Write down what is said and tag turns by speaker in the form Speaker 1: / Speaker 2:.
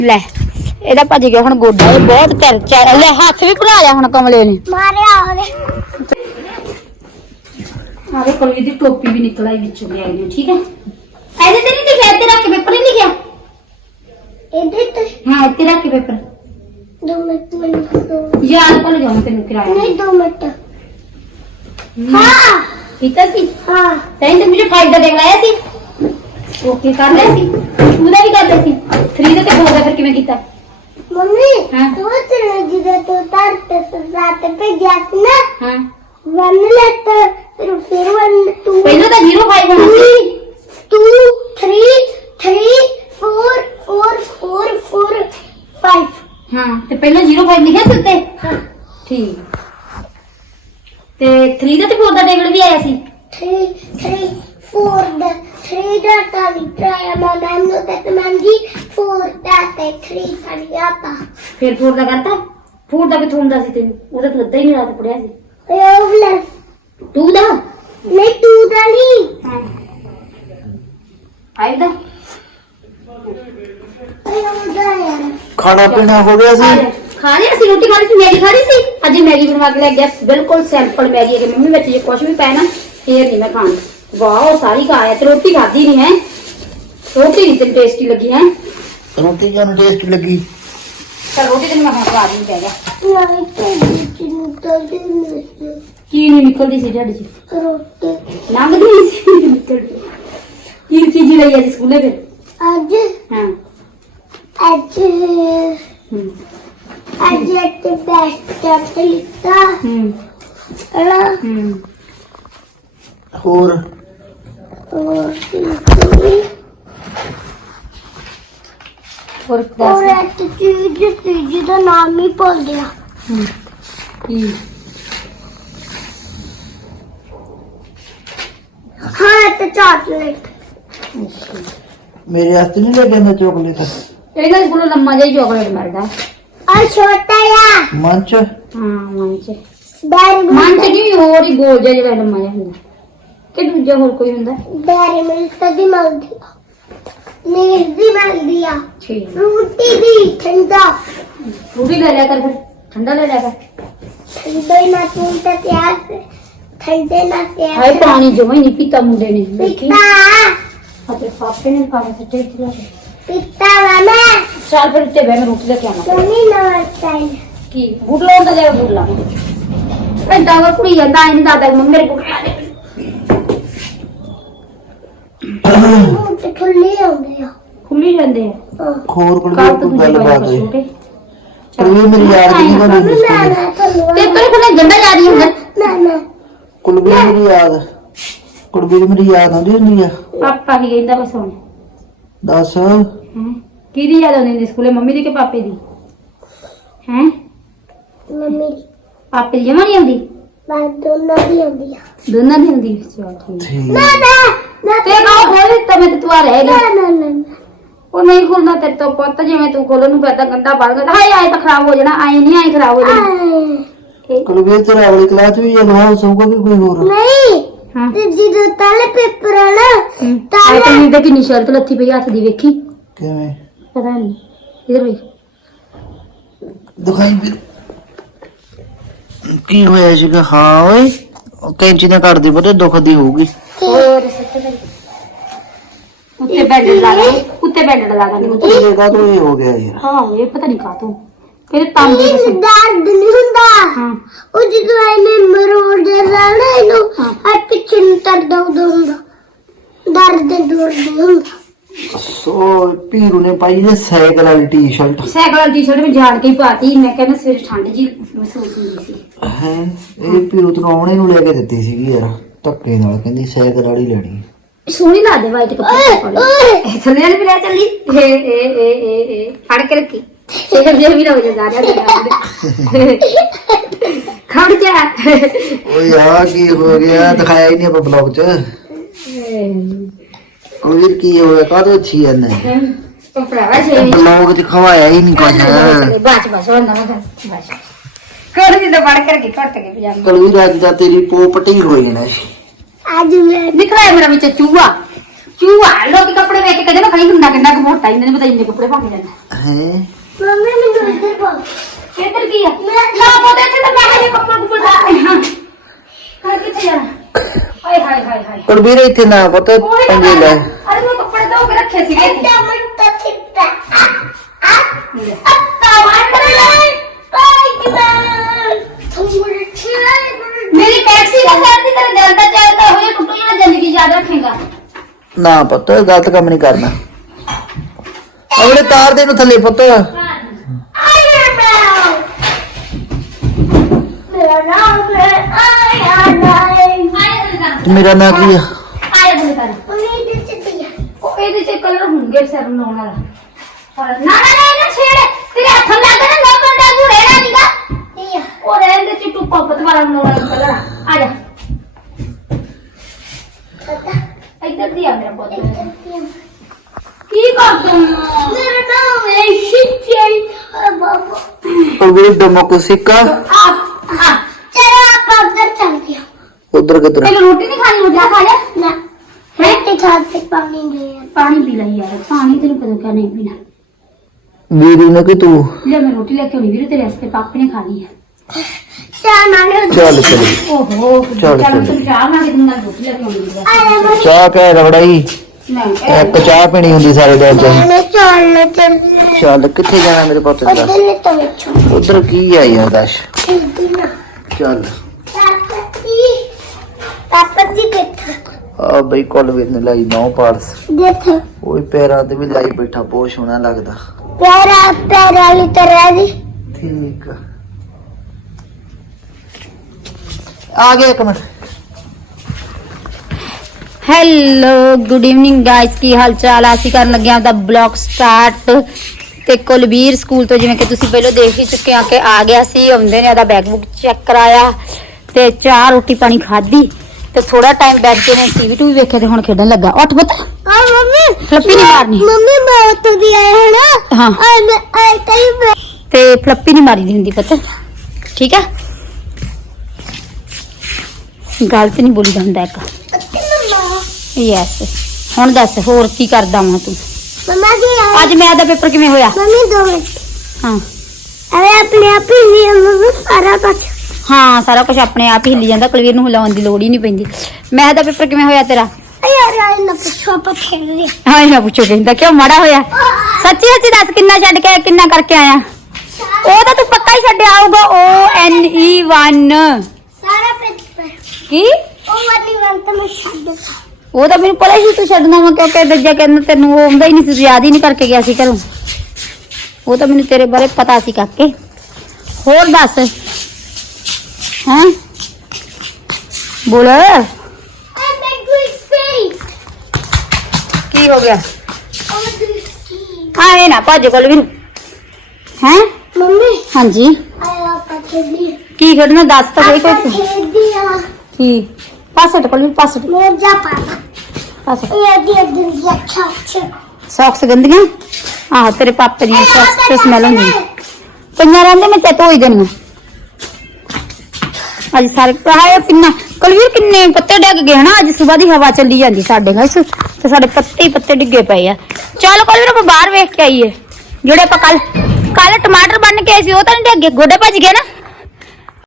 Speaker 1: ਲੈ ਇਹਦਾ ਭੱਜ ਗਿਆ ਹੁਣ ਗੋਡਾ ਇਹ ਬਹੁਤ ਕਰਚਾ ਲੈ ਹੱਥ ਵੀ ਭਰਾ ਲਿਆ ਹੁਣ ਕਮਲੇ ਨੇ
Speaker 2: ਮਾਰਿਆ ਉਹਨੇ
Speaker 1: ਆਵੇ ਕੋਲ ਦੀ ਟੋਪੀ ਵੀ ਨਿਕਲ ਆਈ ਵਿੱਚੋਂ ਵੀ ਆਈ ਠੀਕ ਹੈ ਇਹਦੇ ਤੇ ਨਹੀਂ ਲਿਖਿਆ ਇੱਥੇ ਰੱਖ ਕੇ ਪੇਪਰ ਨਹੀਂ ਲਿਖਿਆ
Speaker 2: ਇਹਦੇ ਤੇ
Speaker 1: ਹਾਂ ਇੱਥੇ ਰੱਖ ਕੇ ਪੇਪਰ
Speaker 2: 2 ਮਿੰਟ
Speaker 1: ਯਾਰ ਕੋਲ ਜਾਉਂ ਤੈਨੂੰ ਕਿਰਾਇਆ
Speaker 2: ਨਹੀਂ 2 ਮਿੰਟ ਹਾਂ
Speaker 1: ਕੀਤਾ ਸੀ
Speaker 2: ਹਾਂ
Speaker 1: ਤੈਨੂੰ ਮੈਨੂੰ ਫਾਇਦਾ ਦੇਣ ਆਇਆ ਸੀ ਓਕੇ ਕਰ ਲਿਆ ਸੀ ਉਹਦਾ ਵੀ ਕਰਦੇ ਸੀ 3 ਦਾ ਤੇ ਹੋ ਗਿਆ ਫਿਰ ਕਿਵੇਂ ਕੀਤਾ
Speaker 2: मम्मी
Speaker 1: हाँ?
Speaker 2: तो चलो जिधर तो तार पे रात पे जाती ना
Speaker 1: हाँ
Speaker 2: 1 लेता फिर 1 2
Speaker 1: पहले तो 05 होना सी
Speaker 2: 2 3 3 4 4 4 4 5
Speaker 1: हाँ ते पहले 05 लिखा सी उत्ते
Speaker 2: हाँ
Speaker 1: ठीक ते 3 ਦਾ ਤੇ 4 ਦਾ ਟੇਬਲ ਵੀ ਆਇਆ ਸੀ
Speaker 2: 3 4 ਦਾ 3 ਦਾ ਤਾਂ ਲਿਖਿਆ ਮੈਂ ਨਾਮ ਨੂੰ ਤੇ ਮੈਂ ਜੀ 4 ਦਾ ਤੇ 3 ਤਾਂ ਲਿਆਤਾ
Speaker 1: ਫਿਰ 4 ਦਾ ਕਰਤਾ 4 ਦਾ ਕਿਥੋਂ ਹੁੰਦਾ ਸੀ ਤੈਨੂੰ ਉਹਦਾ ਤੂੰ ਅੱਧਾ ਹੀ ਨਹੀਂ ਰਾਤ ਪੜਿਆ ਸੀ
Speaker 2: ਇਹ ਬਲੇ
Speaker 1: 2 ਦਾ
Speaker 2: ਨਹੀਂ 2 ਦਾ ਨਹੀਂ
Speaker 1: ਹਾਂ 5 ਦਾ
Speaker 2: ਇਹ ਉਹਦਾ ਯਾਰ
Speaker 3: ਖਾਣਾ ਪੀਣਾ ਹੋ ਗਿਆ ਸੀ
Speaker 1: ਖਾ ਲਿਆ ਸੀ ਰੋਟੀ ਖਾ ਲਈ ਸੀ ਮੈਗੀ ਖਾ ਲਈ ਸੀ ਅੱਜ ਮੈਗੀ ਬਣਵਾ ਕੇ ਲੈ ਗਿਆ ਬਿਲਕੁਲ ਸਿੰਪਲ ਮੈਗੀ ਹੈ ਮੰਮੀ ਵਿੱਚ ਜੇ ਕੁਝ ਵੀ ਪਾਇਆ ਨਾ ਫੇਰ ਨਹੀਂ ਮੈਂ ਖਾਣੀ ਵਾਓ ਸਾਰੀ ਖਾਇਆ ਤੇ ਰੋਟੀ ਖਾਦੀ ਨਹੀਂ ਹੈ ਰੋਟੀ ਨਹੀਂ ਤੈਨੂੰ ਟੇਸਟੀ ਲੱਗੀ ਹੈ
Speaker 3: ਰੋਟੀ ਜਾਨੂੰ ਟੇਸਟ ਲੱਗੀ
Speaker 1: ਤਾਂ ਰੋਟੀ ਤੈਨੂੰ ਮੈਂ ਹੁਣ ਖਵਾ ਦਿੰਦੀ ਪੈਗਾ
Speaker 2: ਨਹੀਂ ਤੇ ਨੂੰ ਤਾਂ ਨਹੀਂ
Speaker 1: ਕੀ ਨਹੀਂ ਨਿਕਲਦੀ ਸੀ ਢੱਡ 'ਚ
Speaker 2: ਰੋਟੀ
Speaker 1: ਲੰਘਦੀ ਨਹੀਂ ਸੀ ਨਿਕਲਦੀ ਕੀ ਚੀਜ਼ ਲਈ ਅੱਜ ਸਕੂਲੇ ਫਿਰ
Speaker 2: ਅੱਜ
Speaker 1: ਹਾਂ
Speaker 2: ਅੱਜ
Speaker 1: ਹੂੰ
Speaker 2: ਅੱਜ ਤੇ ਬੈਸਟ ਲਿਖਤਾ
Speaker 1: ਹੂੰ
Speaker 2: ਅਲਾ
Speaker 1: ਹੂੰ
Speaker 3: ਹੋਰ
Speaker 1: ਹੋਰ
Speaker 2: और
Speaker 1: ਦੱਸ
Speaker 2: एक चीज का नाम ही भूल गया
Speaker 1: ਹੂੰ ਕੀ
Speaker 2: हाँ तो चॉकलेट
Speaker 1: ਅੱਛਾ
Speaker 3: ਮੇਰੇ ਵਾਸਤੇ ਨਹੀਂ ਲੈ ਕੇ ਆਂਦਾ ਚਾਕਲੇਟ
Speaker 1: ਇਹਦਾ ਕੋਲ ਲੰਮਾ ਜਿਹਾ ਚਾਕਲੇਟ ਮਿਲਦਾ
Speaker 2: और छोटा या
Speaker 3: ਮੰਚ
Speaker 1: ਹਾਂ ਮੰਚ
Speaker 2: डेयरी
Speaker 1: ਮੰਚ
Speaker 2: मिल्क
Speaker 1: ਨਹੀਂ ਹੋਰ ਹੀ ਗੋਲ ਜਿਹਾ ਜਿਹੜਾ ਲੰਮਾ ਜਿਹਾ ਹੁੰਦਾ ਕਿ ਦੂਜਾ ਹੋਰ ਕੋਈ ਹੁੰਦਾ
Speaker 2: डेयरी मिल्क दी मिल दिया नीर दी मिल दिया
Speaker 1: ਠੀਕ
Speaker 2: फ्रूटी दी ठंडा
Speaker 1: ਫਰੂਟੀ ਲੈ ਲਿਆ ਕਰ ਫਿਰ ਠੰਡਾ ਲੈ ਲਿਆ ਕਰ
Speaker 2: ठंडे ना तूं तो प्यार से ठंडे ना
Speaker 1: ਹਾਏ
Speaker 2: प्यार
Speaker 1: ਪਾਣੀ ਜਮਾ ਹੀ ਨਹੀਂ ਪੀਤਾ ਮੁੰਡੇ ਨੇ ਦੇਖੀ
Speaker 2: पिता
Speaker 1: ਆਪਣੇ ਪਾਪੇ ਨੇ ਪਾਣੀ ਸੱਟੇ ਦਿੱਤਾ
Speaker 2: पिता वाला
Speaker 1: ਚੱਲ ਫਿਰ ਉੱਤੇ ਬਹਿ ਮੈਂ ਰੋਟੀ ਲੈ ਕੇ ਆਵਾਂ
Speaker 2: मम्मी नमस्ते
Speaker 1: ਕੀ ਬੂਟ ਲਾਉਣ ਦਾ ਜਾ ਬੂਟ ਲਾ ਘੰਟਾ ਵਾ ਕੁੜੀ ਜਾਂਦਾ ਐ ਨਹੀਂ ਦਾਦਾ ਮੰਮੀ ਮੇਰੇ ਬੂਟ ਲਾ ਦੇ
Speaker 2: बूट खुले होंगे
Speaker 1: ਖੁੱਲੀ ਜਾਂਦੇ ਆ
Speaker 2: हाँ
Speaker 3: ਖੋਰ ਕੋਲ
Speaker 1: ਕੱਲ ਤੋਂ
Speaker 3: ਕੋਈ
Speaker 1: ਦੂਜੀ
Speaker 3: ਗੱਲ
Speaker 1: ਵਾਰ
Speaker 3: ਬਾਤ ਹੈ
Speaker 1: ਛੋਟੇ
Speaker 3: ਪਰ ਵੀ ਮੇਰੀ ਯਾਦ ਨਹੀਂ
Speaker 2: मम्मी
Speaker 3: ਕਰਦੀ
Speaker 2: ना खुलवा
Speaker 1: ਪੇਪਰ ਖੁੱਲੇ ਗੰਦਾ ਜਾ ਰਹੀ ਹੁੰਦਾ
Speaker 2: ना ना
Speaker 3: ਕੁਲਬੀਰ ਮੇਰੀ ਯਾਦ ਕੁਲਬੀਰ ਮੇਰੀ ਯਾਦ ਆਉਂਦੀ ਹੁੰਦੀ ਆ
Speaker 1: ਪਾਪਾ ਕੀ ਕਹਿੰਦਾ ਬਸ ਹੁਣ
Speaker 3: ਦੱਸ
Speaker 1: ਕਿਹਦੀ ਯਾਦ ਆਉਂਦੀ ਹੁੰਦੀ ਸਕੂਲੇ ਮੰਮੀ ਦੀ ਕਿ ਪਾਪੇ ਦੀ ਹੈ
Speaker 2: मम्मी
Speaker 1: ਪਾਪੇ ਦੀ ਜਮਾ ਨਹੀਂ ਆਉਂਦੀ
Speaker 2: बात दोनों दी होंगी
Speaker 1: ਦੋਨਾਂ ਦੀ ਹੁੰਦੀ ਚਲ ਠੀਕ
Speaker 3: ਠੀਕ
Speaker 2: ना ना ना
Speaker 1: ਤੇ ਕਾਹ ਖੋਲ ਦਿੱਤਾ ਮੈਂ ਤੇ ਤੂੰ ਆ ਰਹਿ
Speaker 2: ना
Speaker 1: ਗਈ
Speaker 2: ना ना
Speaker 1: ਉਹ ਨਹੀਂ ਖੁੱਲਦਾ ਤੇਰੇ ਤੋਂ ਪੁੱਤ ਜਿਵੇਂ ਤੂੰ ਖੋਲਣ ਨੂੰ ਪੈਦਾ ਗੰਦਾ ਬਣ ਗਿਆ ਹਾਏ ਆਏ ਤਾਂ ਖਰਾਬ ਹੋ ਜਾਣਾ ਆਏ ਨਹੀਂ ਆਏ ਖਰਾਬ ਹੋ ਜਾਣਾ
Speaker 3: ਕੁਲਬੀਰ ਤੇਰਾ ਅਗਲੀ ਕਲਾਸ ਵੀ ਇਹ ਨਵਾਂ ਸੌਗਾ ਕਿ ਕੋਈ ਹੋਰ
Speaker 2: नहीं
Speaker 1: ਹਾਂ
Speaker 2: जिधर ताले पेपर है ना
Speaker 1: ਆਏ
Speaker 2: ताले
Speaker 1: ਤਾਂ ਨਹੀਂ ਤਾਂ ਕਿੰਨੀ ਸ਼ਰਤ ਲੱਥੀ ਪਈ ਹੱਥ ਦੀ ਵੇਖੀ
Speaker 3: ਕਿਵੇਂ
Speaker 1: ਪਤਾ ਨਹੀਂ ਇਧਰ ਵੇਖ
Speaker 3: ਦਿਖਾਈ ਫਿਰ ਕੀ ਹੋਇਆ ਸੀਗਾ ਹਾਂ ਓਏ ਉਹ ਕੈਂਚੀ ਨਾਲ ਕੱਟਦੀ ਪਤਾ ਦੁੱਖ ਦੀ ਹੋਊਗੀ
Speaker 1: ਹੋਰ ਸੱਚ ਬਈ ਉੱਤੇ ਬੈੱਡ ਲਗਾ ਉੱਤੇ ਬੈੱਡ ਲਗਾ ਦੇ
Speaker 3: ਤੇਰੇ ਕਾ ਤੋਂ ਇਹ ਹੋ ਗਿਆ ਯਾਰ
Speaker 1: ਹਾਂ ਇਹ ਪਤਾ ਨਹੀਂ ਕਾ ਤੂੰ ਫਿਰ ਤਾਂਬੇ ਦੇ ਸੀ
Speaker 2: दर्द नहीं हुंदा
Speaker 1: ਹਾਂ
Speaker 2: ਉਹ ਜਦੋਂ ਇਹਨੇ ਮਰੋੜ ਦੇ ਰਾਣਾ ਇਹਨੂੰ
Speaker 1: ਹਾਂ।
Speaker 2: ਆ ਪਿੱਛੇ ਨੂੰ ਦਰਦ ਹੁੰਦਾ ਦਰਦ ਦੂਰ ਨਹੀਂ ਹੁੰਦਾ
Speaker 3: ਸੋ ਪੀਰੂ ਨੇ ਪਾਈ ਇਹ ਸਾਈਕਲ ਵਾਲੀ ਟੀ-ਸ਼ਰਟ
Speaker 1: ਸਾਈਕਲ ਵਾਲੀ ਟੀ-ਸ਼ਰਟ ਮੈਂ ਜਾਣ ਕੇ ਹੀ ਪਾਤੀ ਮੈਂ ਕਹਿੰਦਾ ਸਵੇਰ ਠੰਡ ਜੀ ਮਹਿਸੂਸ ਹੁੰਦੀ ਸੀ
Speaker 3: ਹੈ ਇਹ ਪੀਰੂ ਤੋਂ ਆਉਣੇ ਨੂੰ ਲੈ ਕੇ ਦਿੱਤੀ ਸੀਗੀ ਯਾਰ ਧੱਕੇ ਨਾਲ ਕਹਿੰਦੀ ਸਾਈਕਲ ਵਾਲੀ ਲੈਣੀ
Speaker 1: ਸੋਹਣੀ ਲੱਗਦੇ ਵਾਈਟ ਕੱਪੜੇ ਪਾ ਲਈ ਥੱਲੇ ਵਾਲੀ ਵੀ ਲੈ ਚੱਲੀ ਏ ਫੜ ਕੇ ਰੱਖੀ ਸ਼ੇਰ ਜੇ ਵੀ ਨਾ ਹੋ ਜਾ ਖੜ ਜਾ
Speaker 3: ਓਏ ਆ ਕੀ ਹੋ ਗਿਆ ਦਿਖਾਇਆ ਹੀ ਨਹੀਂ ਆਪਾਂ ਬਲੌਗ 'ਚ ਕੋਈ ਕੀ ਹੋਇਆ ਕਾਹਦੇ ਅੱਛੀ ਐ ਨੇ
Speaker 1: ਉਹ ਭਰਾਵਾ ਜੇ
Speaker 3: ਬਲੌਗ 'ਚ ਖਵਾਇਆ ਹੀ ਨਹੀਂ ਕੁਝ
Speaker 1: ਬਸ ਹੁੰਦਾ ਨਾ ਬਸ ਕਰ ਵੀ ਤਾਂ ਫੜ ਕੇ ਰੱਖੀ ਘੱਟ ਕੇ ਪਜਾਮਾ
Speaker 3: ਕਲਵੀਰ ਅੱਜ ਦਾ ਤੇਰੀ ਪੋ ਪਟੀ ਹੋਈ ਨਾ
Speaker 2: ਅੱਜ ਮੈਂ
Speaker 1: ਨਿਕਲਿਆ ਮੇਰਾ ਵਿੱਚ ਚੂਹਾ ਚੂਹਾ ਲੋਕੀ ਕੱਪੜੇ ਵੇਖ ਕੇ ਕਹਿੰਦੇ ਮੈਂ ਖਾਈ ਹੁੰਦਾ ਕਿੰਨਾ ਕੁ ਮੋਟਾ ਇਹਨਾਂ ਨੇ ਪਤਾ ਇੰਨੇ ਕੱਪੜੇ ਪਾ ਕੇ ਜਾਂਦਾ
Speaker 3: ਹੈ
Speaker 2: ਮੰਮੀ ਮੈਨੂੰ ਇੱਧਰ ਪਾ
Speaker 1: ਇੱਧਰ ਕੀ ਆ ਨਾ ਪੋਦੇ ਤੇ ਤਾਂ ਮੈਂ ਇਹ ਕੱਪੜੇ ਕੁੱਪੜ ਦਾ ਹਾਂ ਕਰ ਕਿੱਥੇ ਜਾਣਾ ਹਾਏ ਹਾਏ ਹਾਏ ਹਾਏ
Speaker 3: ਕੁਲਵੀਰ ਇੱਥੇ ਨਾ ਪੁੱਤ
Speaker 1: ਉਹੀ ਤਾਂ
Speaker 3: ਪੰਗੇ ਲੈ
Speaker 1: ਅਰੇ ਮੈਂ ਕੱਪੜੇ ਧੋ ਕੇ ਰੱਖੇ ਸੀਗੇ ਇੱਥੇ।
Speaker 2: ਇੱਦਾਂ ਮੱਟਾ ਠਿੱਕਾ
Speaker 1: ਲੈ।
Speaker 2: ਅੱਤਾ ਵਾਟਰ ਲਾਈਨ ਪਾਈਗਮੈਨ
Speaker 1: ਮੇਰੀ ਟੈਕਸੀ ਦਾ ਸਾਥ ਦੀ ਤਰ੍ਹਾਂ ਦਿਲ ਦਾ ਚੱਲਦਾ ਹੋਇਆ ਟੁੱਟੂ ਜਿਹੜਾ ਜ਼ਿੰਦਗੀ ਯਾਦ ਰੱਖੇਗਾ
Speaker 3: ਨਾ ਪੁੱਤ ਗਲਤ ਕੰਮ ਨਹੀਂ ਕਰਨਾ ਅਗਲੇ ਤਾਰ ਦੇ ਨੂੰ ਥੱਲੇ ਪੁੱਤ
Speaker 2: ਮੇਰਾ ਨਾਮ ਹੈ ਆਇਆ
Speaker 3: ਮੇਰਾ ਨਾਂ ਕੀ ਆ
Speaker 1: ਆਇਆ ਬੰਦ ਕਰ
Speaker 2: ਮੰਮੀ ਇੱਧਰ ਚੱਲੀ ਆ
Speaker 1: ਉਹ ਇਹਦੇ ਚ ਕਲਰ ਹੋਣਗੇ ਸਰ ਲਾਉਣ ਵਾਲਾ ਨਾ ਨਾ ਨਾ ਇਹ ਛੇੜ ਤੇਰੇ ਹੱਥ ਲੱਗ ਨਾ ਨਾ ਬੰਦਾ ਤੂੰ ਰਹਿਣਾ ਨੀਗਾ
Speaker 2: ਨਹੀਂ ਆ
Speaker 1: ਉਹ ਰਹਿਣ ਦੇ ਚਿੱਟੂ ਪੱਪਤ ਵਾਲਾ ਬਣਾਉਣ ਵਾਲਾ ਕਲਰ ਆ ਜਾ
Speaker 2: ਪਤਾ
Speaker 1: ਇੱਧਰ ਦੀ ਆ ਮੇਰਾ ਪੁੱਤ
Speaker 2: ਇੱਧਰ
Speaker 1: ਕੀ ਕਰਦਾ
Speaker 2: ਮੇਰਾ ਨਾਮ ਹੈ ਸ਼ਿਚੇ ਬਾਬਾ
Speaker 3: ਕੁਲਵੀਰ ਦਮਕ ਸਿੱਕਾ
Speaker 1: ਆ
Speaker 2: ਚਲੋ ਆਪਾਂ ਉੱਧਰ ਚੱਲਦੇ ਹਾਂ
Speaker 3: ਉਧਰ ਕਿਧਰ
Speaker 1: ਤੈਨੂੰ ਰੋਟੀ ਨਹੀਂ ਖਾਣੀ ਉੱਠਾ ਖਾ ਜਾ
Speaker 2: ਨਾ ਰੋਟੀ ਖਾਤੇ ਪਾਣੀ ਦੇ
Speaker 1: ਪਾਣੀ ਪੀ ਲੈ ਯਾਰ ਪਾਣੀ ਤੈਨੂੰ ਕਦੋਂ ਕਿਆ ਨਹੀਂ ਪੀਣਾ
Speaker 3: ਵੀਰੂ ਨੇ ਕਿ ਤੂੰ
Speaker 1: ਲੈ ਮੈਂ ਰੋਟੀ ਲੈ ਕੇ ਆਉਣੀ ਵੀਰੇ ਤੇਰੇ ਵਾਸਤੇ ਪਾਪੇ ਨੇ ਖਾ ਲਈ ਹੈ
Speaker 2: ਚਾਹ ਨਾਲ
Speaker 3: ਚੱਲ ਚੱਲ
Speaker 1: ਓਹੋ
Speaker 3: ਚੱਲ,
Speaker 1: ਚੱਲ
Speaker 3: ਚੱਲ।
Speaker 1: ਤੂੰ ਚਾਹ ਬਣਾ ਕੇ ਤੂੰ ਨਾਲ ਰੋਟੀ ਲੈ ਕੇ ਆਉਣੀ ਵੀਰੇ
Speaker 2: ਆਇਆ ਮੈਂ
Speaker 3: ਚਾਹ ਕਹਿ ਰਵੜਾਈ
Speaker 1: ਨਹੀਂ
Speaker 3: ਇੱਕ ਚਾਹ ਪੀਣੀ ਹੁੰਦੀ ਸਾਰੇ ਦਿਨ ਚ
Speaker 2: ਚੱਲ
Speaker 3: ਚੱਲ ਕਿੱਥੇ ਜਾਣਾ ਮੇਰੇ ਪੁੱਤ ਦਾ
Speaker 2: ਉੱਧਰ ਲੈ ਤੋਂ ਵਿੱਚੋਂ
Speaker 3: ਉਧਰ ਕੀ ਆ ਯਾਰ ਦੱਸ
Speaker 2: ਇੱਧਰ
Speaker 3: ਚੱਲ
Speaker 2: ਪਾਪਾ ਜੀ ਦੇਖ
Speaker 3: ਆ ਬਈ ਕੁਲਵੀਰ ਨੇ ਲਾਈ 9 ਪਾਰਸ
Speaker 2: ਦੇਖ
Speaker 3: ਉਹ ਪੈਰਾਂ ਤੇ ਵੀ ਲਾਈ ਬੈਠਾ ਬਹੁਤ ਸੋਹਣਾ ਲੱਗਦਾ
Speaker 2: ਪੈਰਾ ਵਾਲੀ ਤਰ੍ਹਾਂ ਦੀ
Speaker 3: ਠੀਕ ਆ ਗਿਆ ਇੱਕ minute
Speaker 1: hello good evening guys ਕੀ ਹਾਲ ਚਾਲ ਆ ਅਸੀਂ ਕਰਨ ਲੱਗੇ ਆਂ ਦਾ ਬਲੌਗ ਸਟਾਰਟ ਤੇ ਕੁਲਵੀਰ ਸਕੂਲ ਤੋਂ ਜਿਵੇਂ ਕਿ ਤੁਸੀਂ ਪਹਿਲਾਂ ਦੇਖ ਹੀ ਚੁੱਕੇ ਆ ਕਿ ਆ ਗਿਆ ਸੀ ਆਉਂਦੇ ਨੇ ਉਹਦਾ ਬੈਗ ਬੁੱਕ ਚੈੱਕ ਕਰਾਇਆ ਤੇ ਚਾਹ ਰੋਟੀ ਪਾਣੀ ਖਾਧੀ ਤੇ ਥੋੜਾ ਟਾਈਮ ਬੈਠ ਕੇ ਨੇ ਟੀਵੀ ਟੂ ਵੀ ਵੇਖਿਆ ਤੇ ਹੁਣ ਖੇਡਣ ਲੱਗਾ ਉੱਠ ਪੁੱਤ
Speaker 2: ਆ ਮੰਮੀ
Speaker 1: ਫਲੱਪੀ ਨਹੀਂ ਮਾਰਨੀ
Speaker 2: ਮੰਮੀ ਮੈਂ ਉੱਥੇ ਦੀ ਆਇਆ ਹੈ ਨਾ
Speaker 1: ਹਾਂ
Speaker 2: ਆਏ ਕਈ
Speaker 1: ਤੇ ਫਲੱਪੀ ਨਹੀਂ ਮਾਰੀ ਦੀ ਹੁੰਦੀ ਪੁੱਤ ਠੀਕ ਆ ਗਲਤ ਨਹੀਂ ਬੋਲੀਦਾ ਹੁੰਦਾ ਇੱਕ ਯੈਸ ਹੁਣ ਦੱਸ ਹੋਰ ਕੀ ਕਰਦਾ ਵਾਂ ਤੂੰ
Speaker 2: ਮਮਾ ਜੀ ਆਇਆ
Speaker 1: ਅੱਜ ਮੈਥ ਦਾ ਪੇਪਰ ਕਿਵੇਂ ਹੋਇਆ
Speaker 2: ਮੰਮੀ 2 ਮਿੰਟ
Speaker 1: ਹਾਂ
Speaker 2: ਅਰੇ ਆਪਣੇ ਆਪ ਹੀ ਵੀ ਮੰਮੀ ਸਾਰਾ ਕੁਝ
Speaker 1: ਹਾਂ ਸਾਰਾ ਕੁਝ ਆਪਣੇ ਆਪ ਹੀ ਹਿੱਲੀ ਜਾਂਦਾ ਕੁਲਵੀਰ ਨੂੰ ਹਿਲਾਉਣ ਦੀ ਲੋੜ ਹੀ ਨਹੀਂ ਪੈਂਦੀ ਮੈਥ ਦਾ ਪੇਪਰ ਕਿਵੇਂ ਹੋਇਆ ਤੇਰਾ
Speaker 2: ਯਾਰ ਆਈ ਨਾ ਪੁੱਛੋ ਆਪਾਂ ਖੇਡ ਰਹੇ
Speaker 1: ਹਾਂ ਨਾ ਪੁੱਛੋ ਕਹਿੰਦਾ ਕਿਉਂ ਮਾੜਾ ਹੋਇਆ ਸੱਚੀ ਸੱਚੀ ਦੱਸ ਕਿੰਨਾ ਛੱਡ ਕੇ ਆਇਆ, ਕਿੰਨਾ ਕਰਕੇ ਆਇਆ ਉਹ ਤਾਂ ਤੂੰ ਪੱਕਾ ਹੀ ਛੱਡਿਆ ਆਊਗਾ ONE1
Speaker 2: ਸਾਰਾ ਪੇਪਰ
Speaker 1: ਕੀ
Speaker 2: ਉਹ ਵਾਲੀ ਵਾਲ ਤਾਂ ਮੈਂ ਛੱਡ ਦਿੱਤਾ
Speaker 1: ਉਹ ਤਾਂ ਮੈਨੂੰ ਪਤਾ ਸੀ ਤੂੰ ਛੱਡਣਾ ਵਾ ਕਿਉਂਕਿ ਦੂਜਾ ਕਹਿੰਦਾ ਤੈਨੂੰ ਉਹ ਆਉਂਦਾ ਹੀ ਨਹੀਂ ਸੀ ਤੂੰ ਯਾਦ ਹੀ ਨਹੀਂ ਕਰਕੇ ਗਿਆ ਸੀ ਘਰੋਂ ਉਹ ਤਾਂ ਮੈਨੂੰ ਤੇਰੇ ਬਾਰੇ ਪਤਾ ਸੀ ਕਾਕੇ ਹੋਰ ਦੱਸ ਹਾਂ ਬੋਲ ਕੀ ਹੋ ਗਿਆ ਆਏ ਨਾ ਭੱਜ ਕੋਲ ਵੀ ਹੈ
Speaker 2: ਮੰਮੀ
Speaker 1: ਹਾਂਜੀ
Speaker 2: ਆਇਆ ਆਪਾਂ ਖੇਡੀ
Speaker 1: ਕੀ ਖੇਡਣਾ ਦੱਸ ਤਾਂ ਕੋਈ
Speaker 2: ਆਪਾਂ
Speaker 1: ਕੋਈ
Speaker 2: ਖੇਡੀ ਆ
Speaker 1: ਕੀ ਪਾਸੇ ਕੋਲ ਵੀ ਪਾਸੇ
Speaker 2: ਮੈਂ ਜਾ ਪਾਣਾ
Speaker 1: ਪਾਸੇ
Speaker 2: ਇਹ ਦੀ ਅੱਛਾ ਅੱਛਾ
Speaker 1: ਸੌਕਸ ਗੰਦੀਆਂ ਆਹ ਤੇਰੇ ਪਾਪੇ ਦੀ ਸੌਕਸ ਤੇ ਸਮੈਲ ਹੁੰਦੀ ਪੰਜਾਂ ਰਹਿੰਦੇ ਮੈਂ ਤੇ ਧੋਈ ਦੇਣੀਆਂ ਅੱਜ ਸਾਰੇ ਆਏ ਪਿੰਨਾ ਕੁਲਵੀਰ ਕਿੰਨੇ ਪੱਤੇ ਡਿੱਗ ਗਏ ਹਨਾ ਅੱਜ ਸਵੇਰ ਦੀ ਹਵਾ ਚੱਲੀ ਜਾਂਦੀ ਸਾਡੇ ਗਾਇਸ ਤੇ ਸਾਡੇ ਪੱਤੇ ਹੀ ਪੱਤੇ ਡਿੱਗੇ ਪਏ ਆ ਚੱਲ ਕੁਲਵੀਰ ਆਪਾਂ ਬਾਹਰ ਵੇਖ ਕੇ ਆਈਏ ਜਿਹੜੇ ਆਪਾਂ ਕੱਲ ਟਮਾਟਰ ਬੰਨ ਕੇ ਆਏ ਸੀ ਉਹ ਤਾਂ ਨਹੀਂ ਡਿੱਗੇ ਗੋਡੇ ਭੱਜ ਗਏ ਨਾ